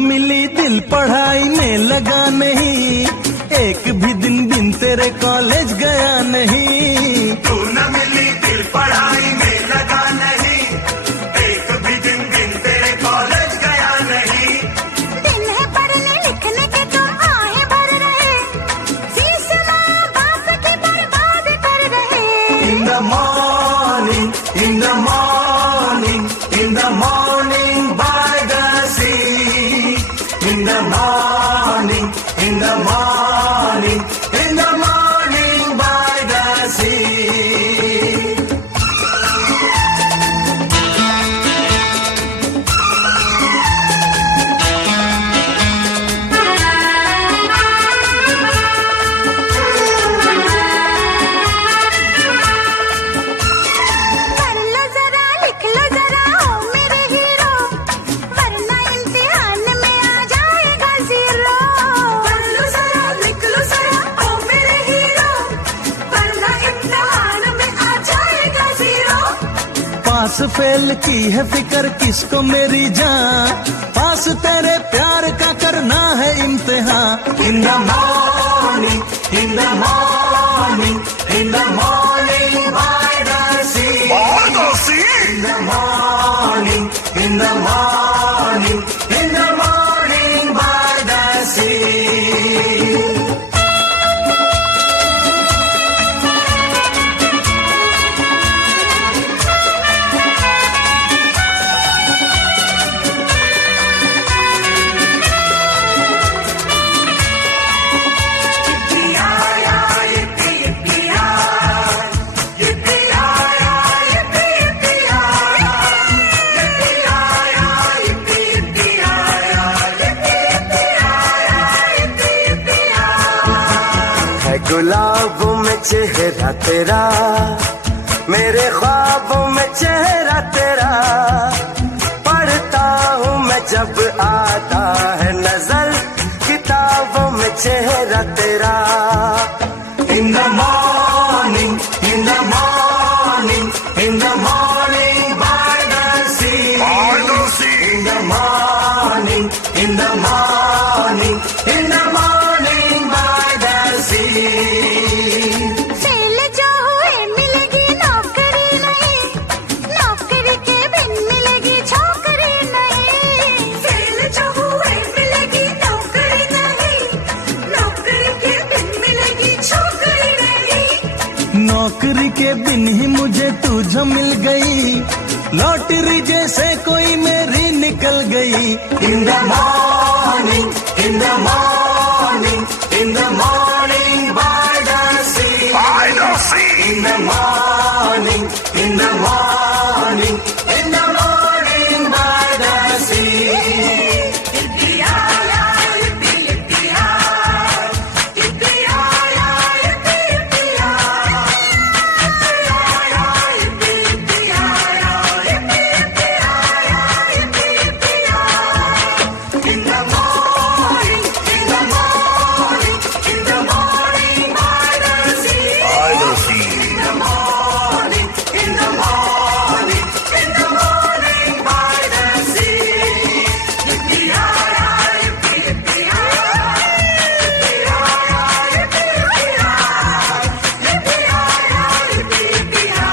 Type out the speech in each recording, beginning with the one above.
मिली दिल पढ़ाई में लगा नहीं, एक भी दिन बिन तेरे कॉलेज गया नहीं। तू न मिली दिल पढ़ाई में लगा नहीं, एक भी दिन बिन तेरे कॉलेज गया नहीं। दिन है पढ़ने लिखने के तुम आहें भर रहे, फीस माँ बाप की बर्बाद कर रहे। In the morning, in the morning, in the morning by the sea. In the morning, in the morning, in the morning by the sea. पढ़ लो जरा लिख लो जरा ओ मेरे हीरो, वरना इम्तिहान में आ जाएगा जीरो। पढ़ लो जरा लिख लो जरा ओ मेरे हीरो, वरना इम्तिहान में आ जाएगा जीरो। पास फेल की है फिक्र किसको मेरी जान, पास तेरे प्यार का करना है इम्तिहान। In the morning, in the morning, in the morning by the sea. In the morning, in the morning, in the morning by the sea. है गुलाबों में चेहरा तेरा, मेरे ख्वाबों में चेहरा तेरा। पढ़ता हूँ मैं जब आता है नजर, किताबों में चेहरा तेरा। In the morning, in the morning, in the morning by the sea. In the morning, in the morning, in the morning by the sea. Fail जो हुए मिलेगी नौकरी नहीं, नौकरी के बिन मिलेगी छोकरी नहीं। फेल जो हुए मिलेगी नौकरी नहीं, नौकरी के बिन मिलेगी छोकरी नहीं। नौकरी के बिन ही मुझे तू जो मिल गई, लॉटरी जैसे कोई मेरी निकल गई। In the morning, in the morning, in the morning by the sea. In the morning, in the morning, in the morning by the sea. In the morning, in the morning, in the morning by the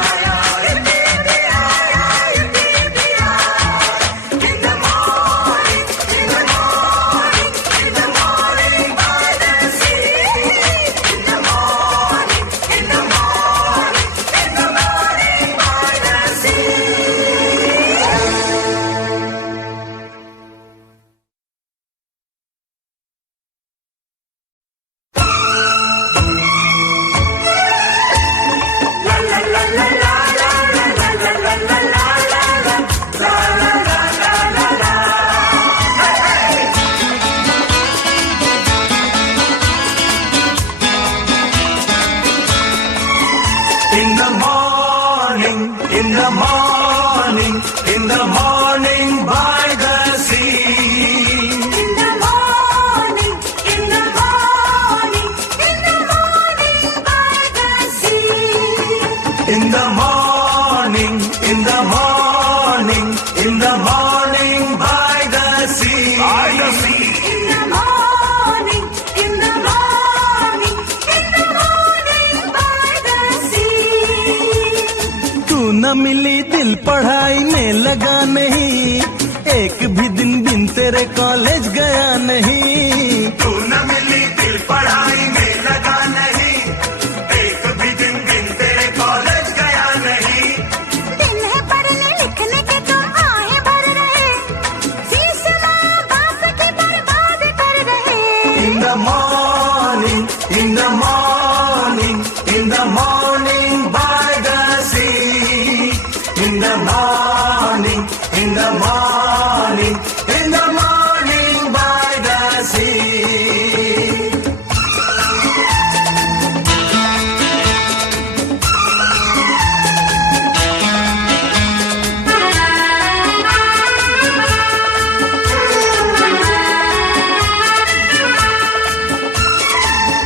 sea. In the morning, in the morning, in the morning by the sea. In the morning, in the morning, in the morning by the sea. In the morning, in the morning, in the morning by the sea. In the morning, in the morning, in the morning by the sea. न मिली दिल पढ़ाई में लगा नहीं, एक भी दिन बिन तेरे कॉलेज गया नहीं। तू न मिली दिल पढ़ाई में लगा नहीं, एक भी दिन बिन तेरे कॉलेज गया नहीं। दिन है पढ़ने लिखने के तुम आहें भर रहे, फीस माँ बाप की बर्बाद कर रहे। In the morning, in the morning, in the morning by the sea. In the morning, in the morning, in the morning by the sea.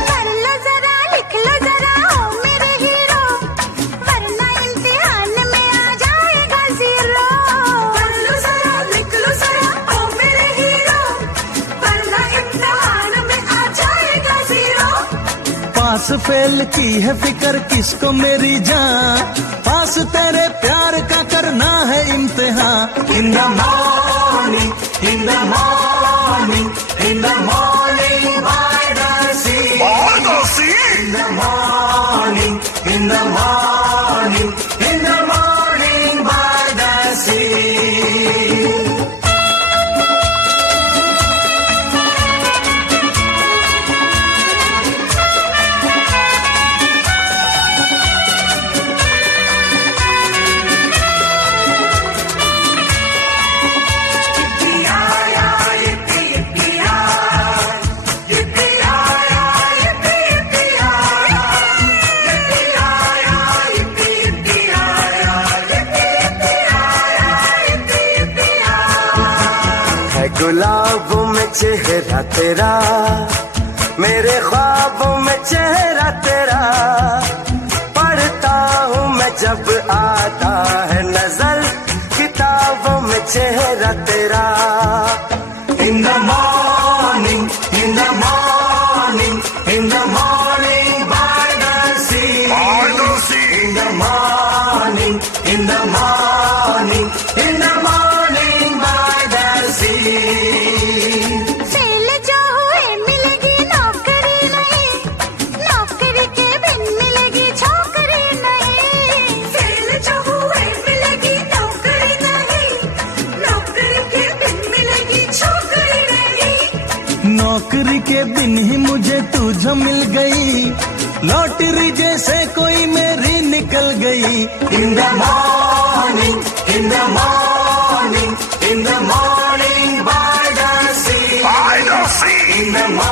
पढ़ लो जरा लिख लो जरा ओ मेरे हीरो, वरना इम्तिहान में आ जाएगा जीरो। पढ़ लो जरा लिख लो जरा ओ मेरे हीरो, वरना इम्तिहान में आ जाएगा जीरो। पास फेल की है फिक्र किसको मेरी जान, पास तेरे प्यार का करना है इम्तिहान। In the morning, in the morning, in the morning by the sea. In the morning, in the morning, in the morning by the sea. है गुलाबों में चेहरा तेरा, मेरे ख्वाबों में चेहरा तेरा। पढ़ता हूँ मैं जब आता है नजर, किताबों में चेहरा तेरा। In the morning, in the morning, in the morning by the sea. In the morning, in the morning, in the morning by the sea. Fail जो हुए मिलेगी नौकरी नहीं, नौकरी के बिन मिलेगी छोकरी नहीं। फेल जो हुए मिलेगी नौकरी नहीं, नौकरी के बिन मिलेगी छोकरी नहीं। नौकरी के बिन ही मुझे तू जो मिल गई, लॉटरी जैसे कोई मेरी निकल गई। In the morning, in the morning, in the morning by the sea. In the morning.